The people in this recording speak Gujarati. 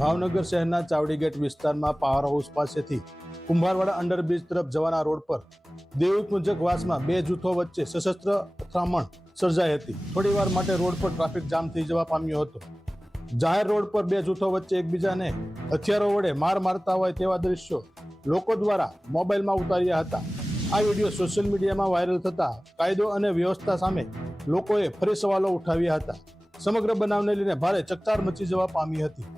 ભાવનગર શહેરના ચાવડીગેટ વિસ્તારમાં પાવર હાઉસ પાસેથી કુંભારવાડા અંડરબ્રિજ તરફ જવાના રોડ પર દેવીકુંજક વાસમાં બે જૂથો વચ્ચે સશસ્ત્ર અથડામણ સર્જાઈ હતી। થોડીવાર માટે રોડ પર ટ્રાફિક જામ થઈ જવા પામ્યો હતો। જાહેર રોડ પર બે જૂથો વચ્ચે એકબીજાને હથિયારો વડે માર મારતા હોય તેવા દ્રશ્યો લોકો દ્વારા મોબાઈલમાં ઉતાર્યા હતા। આ વિડીયો સોશિયલ મીડિયામાં વાયરલ થતા કાયદો અને વ્યવસ્થા સામે લોકોએ ફરી સવાલો ઉઠાવ્યા હતા। સમગ્ર બનાવને લઈને ભારે ચકચાર મચી જવા પામી હતી।